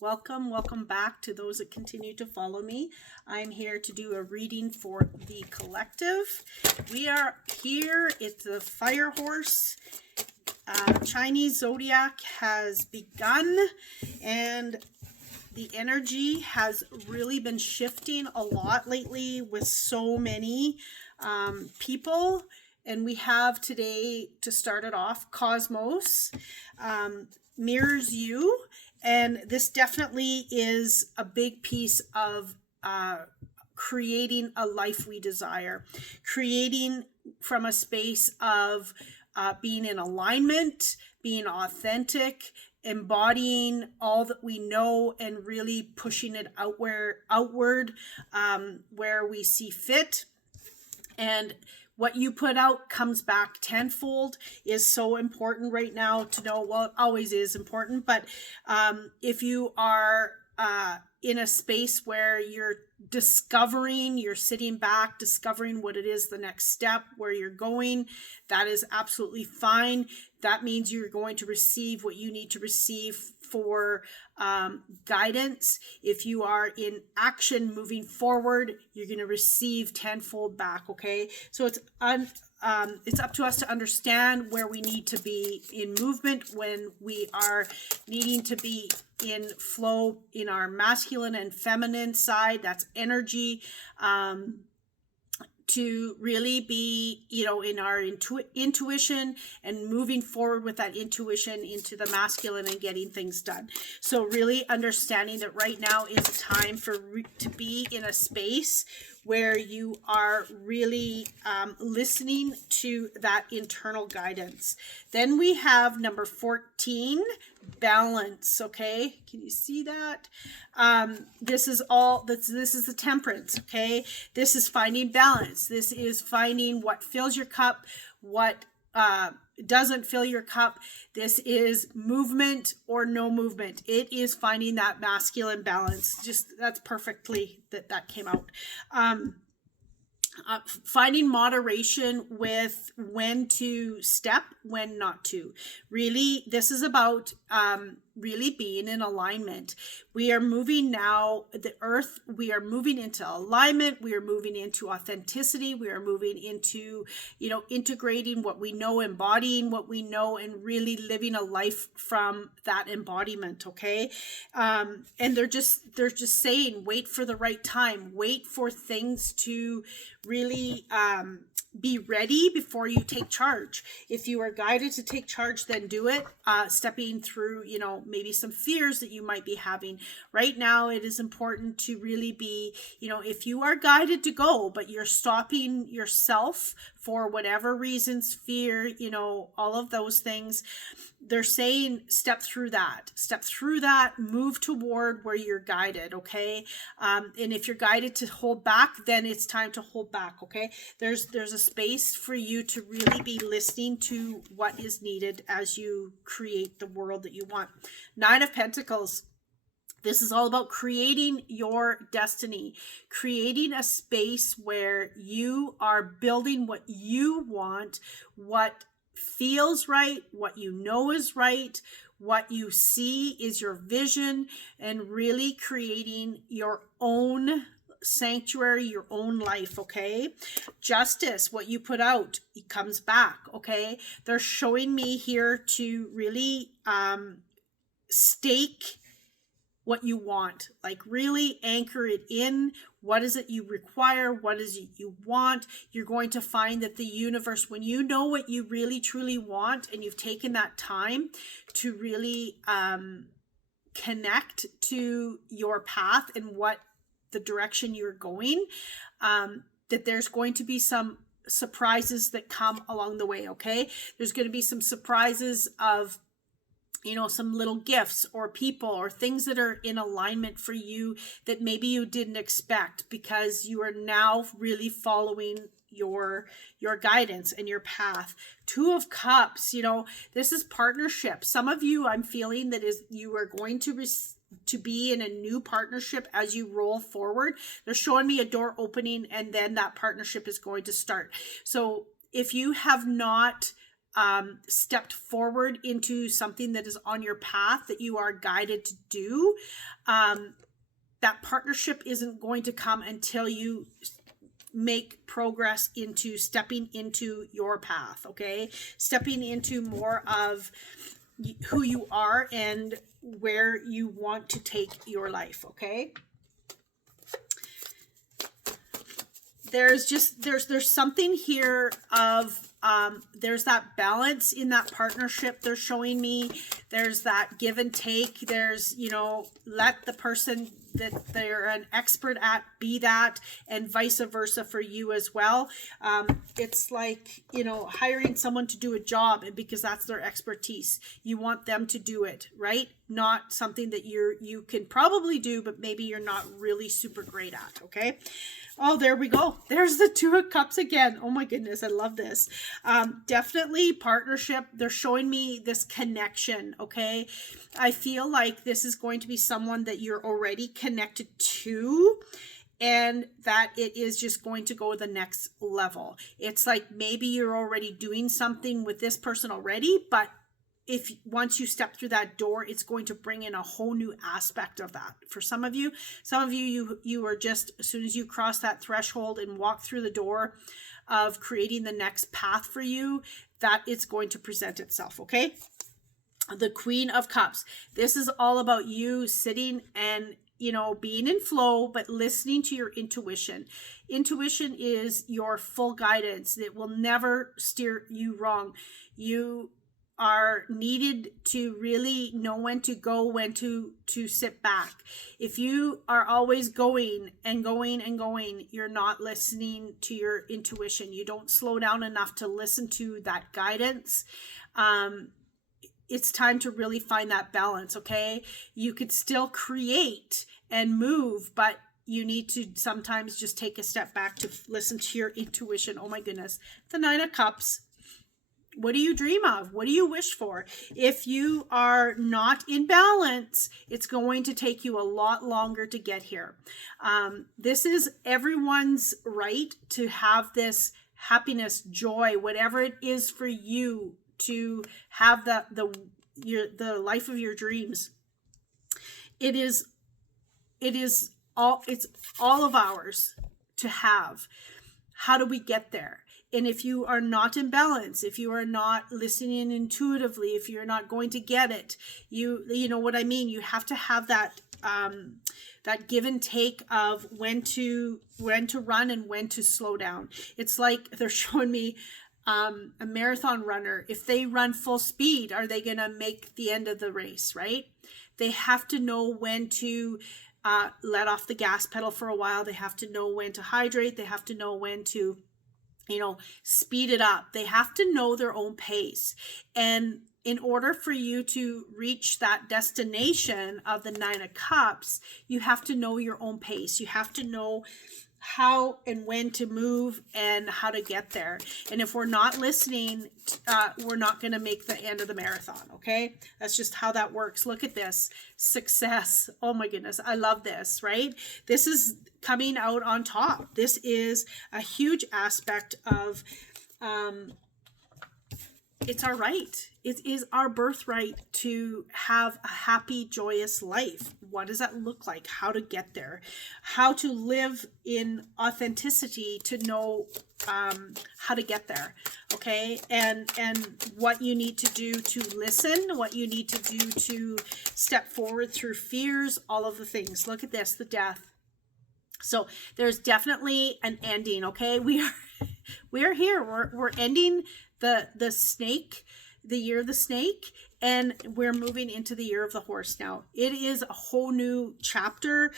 Welcome back to those that continue to follow me. I'm here to do a reading for the collective. We are here, it's the fire horse. Chinese zodiac has begun, and the energy has really been shifting a lot lately with so many people. And we have today, to start it off, Cosmos mirrors you. And this definitely is a big piece of creating a life we desire, creating from a space of being in alignment, being authentic, embodying all that we know, and really pushing it outward where we see fit. And what you put out comes back tenfold is so important right now to know. Well, it always is important, but if you are in a space where you're sitting back, discovering what it is, the next step, where you're going, that is absolutely fine. That means you're going to receive what you need to receive for guidance. If you are in action moving forward, you're going to receive tenfold back. Okay, so it's up to us to understand where we need to be in movement, when we are needing to be in flow in our masculine and feminine side. That's energy. To really be, in our intuition and moving forward with that intuition into the masculine and getting things done. So really understanding that right now is a time to be in a space where you are really listening to that internal guidance. Then we have number 14, balance. Okay, can you see that? This is the temperance. Okay, this is finding balance. This is finding what fills your cup, what doesn't fill your cup. This is movement or no movement. It is finding that masculine balance. That's perfectly that came out. Finding moderation with when to step, when not to. Really, this is about really being in alignment. We are moving now, the earth, we are moving into alignment. We are moving into authenticity. We are moving into, integrating what we know, embodying what we know, and really living a life from that embodiment. Okay. And they're just saying, wait for the right time, wait for things to really be ready before you take charge. If you are guided to take charge, then do it. Stepping through, maybe some fears that you might be having right now. It is important to really be, if you are guided to go, but you're stopping yourself for whatever reasons, fear, all of those things. They're saying step through that, move toward where you're guided. Okay. And if you're guided to hold back, then it's time to hold back. Okay. There's a space for you to really be listening to what is needed as you create the world that you want. 9 of Pentacles. This is all about creating your destiny, creating a space where you are building what you want, what feels right, what you know is right, what you see is your vision, and really creating your own sanctuary, your own life. Okay. Justice, what you put out, it comes back. Okay. They're showing me here to really stake what you want, like really anchor it in. What is it you require? What is it you want? You're going to find that the universe, when you know what you really truly want, and you've taken that time to really connect to your path and what the direction you're going, that there's going to be some surprises that come along the way. Okay. There's going to be some surprises of some little gifts or people or things that are in alignment for you that maybe you didn't expect, because you are now really following your guidance and your path. 2 of Cups, this is partnership. Some of you, I'm feeling that you are going to be in a new partnership as you roll forward. They're showing me a door opening, and then that partnership is going to start. So if you have not stepped forward into something that is on your path that you are guided to do, that partnership isn't going to come until you make progress into stepping into your path, okay? Stepping into more of who you are and where you want to take your life, okay? There's something here of there's that balance in that partnership they're showing me. There's that give and take. There's, let the person that they're an expert at be that, and vice versa for you as well. It's like, hiring someone to do a job, and because that's their expertise, you want them to do it, right? Not something that you can probably do, but maybe you're not really super great at, okay? Oh, there we go. There's the Two of Cups again. Oh my goodness, I love this. Definitely partnership. They're showing me this connection, okay? I feel like this is going to be someone that you're already connected to, and that it is just going to go the next level. It's like maybe you're already doing something with this person already, but once you step through that door, it's going to bring in a whole new aspect of that. For some of you you are just, as soon as you cross that threshold and walk through the door of creating the next path for you, that it's going to present itself, okay? The Queen of Cups. This is all about you sitting and, being in flow, but listening to your intuition. Intuition is your full guidance. It will never steer you wrong. You are needed to really know when to go, when to sit back. If you are always going and going and going, you're not listening to your intuition. You don't slow down enough to listen to that guidance. It's time to really find that balance, okay? You could still create and move, but you need to sometimes just take a step back to listen to your intuition. Oh my goodness. The Nine of Cups. What do you dream of? What do you wish for? If you are not in balance, it's going to take you a lot longer to get here. This is everyone's right to have this happiness, joy, whatever it is for you to have the life of your dreams. It's all of ours to have. How do we get there? And if you are not in balance, if you are not listening intuitively, if you're not going to get it, you know what I mean? You have to have that that give and take of when to run and when to slow down. It's like they're showing me a marathon runner. If they run full speed, are they going to make the end of the race, right? They have to know when to let off the gas pedal for a while. They have to know when to hydrate. They have to know when to speed it up. They have to know their own pace. And in order for you to reach that destination of the Nine of Cups, you have to know your own pace. You have to know how and when to move and how to get there. And if we're not listening, we're not going to make the end of the marathon. Okay. That's just how that works. Look at this success. Oh my goodness. I love this, right? This is coming out on top. This is a huge aspect of, it's our right. It is our birthright to have a happy, joyous life. What does that look like? How to get there? How to live in authenticity to know how to get there. Okay, and what you need to do to listen, what you need to do to step forward through fears, all of the things. Look at this, the Death. So there's definitely an ending. Okay, we are here. We're ending the snake, the year of the snake, and we're moving into the year of the horse now. It is a whole new chapter,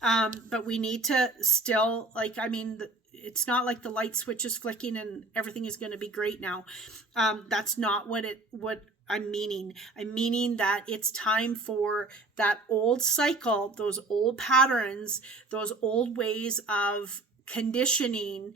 but we need to still, it's not like the light switch is flicking and everything is going to be great now. That's not what I'm meaning. I'm meaning that it's time for that old cycle, those old patterns, those old ways of conditioning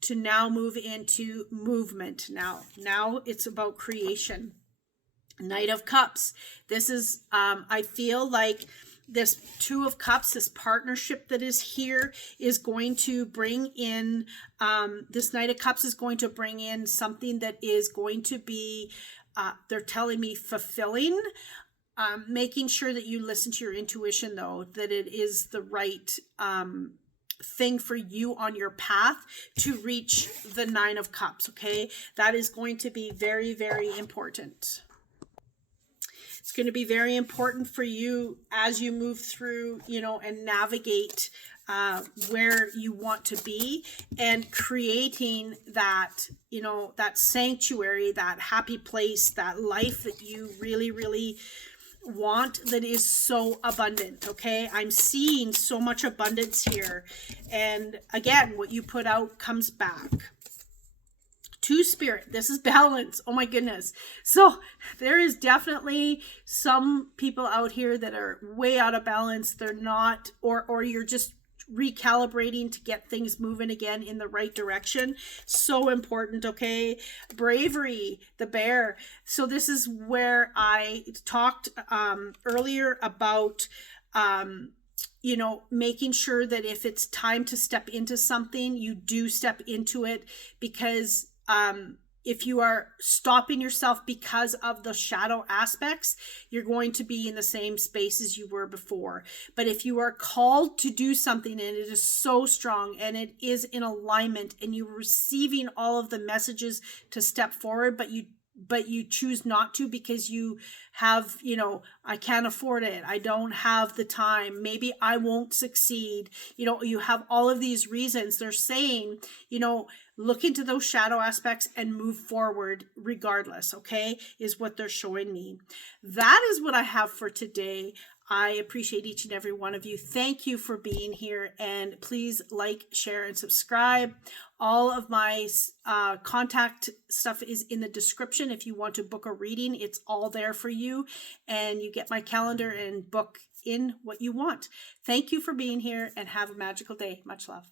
to now move into movement. Now it's about creation. Knight of Cups. This is, I feel like this Two of Cups, this partnership that is here, is going to bring in, this Knight of Cups is going to bring in something that is going to be, they're telling me, fulfilling. Making sure that you listen to your intuition, though, that it is the right thing for you on your path to reach the Nine of Cups, okay? That is going to be very, very important. It's going to be very important for you as you move through, and navigate where you want to be, and creating that, that sanctuary, that happy place, that life that you really, really want, that is so abundant. Okay, I'm seeing so much abundance here, and again, what you put out comes back to Spirit. This is balance. Oh my goodness. So there is definitely some people out here that are way out of balance. They're not, or you're just recalibrating to get things moving again in the right direction. So important. Okay, bravery, the bear. So this is where I talked earlier about making sure that if it's time to step into something, you do step into it, because if you are stopping yourself because of the shadow aspects, you're going to be in the same space as you were before. But if you are called to do something and it is so strong and it is in alignment and you're receiving all of the messages to step forward, but you choose not to because you have, I can't afford it, I don't have the time, maybe I won't succeed, you have all of these reasons. They're saying, look into those shadow aspects and move forward regardless, okay, is what they're showing me. That is what I have for today. I appreciate each and every one of you. Thank you for being here, and please like, share, and subscribe. All of my contact stuff is in the description. If you want to book a reading, it's all there for you, and you get my calendar and book in what you want. Thank you for being here, and have a magical day. Much love.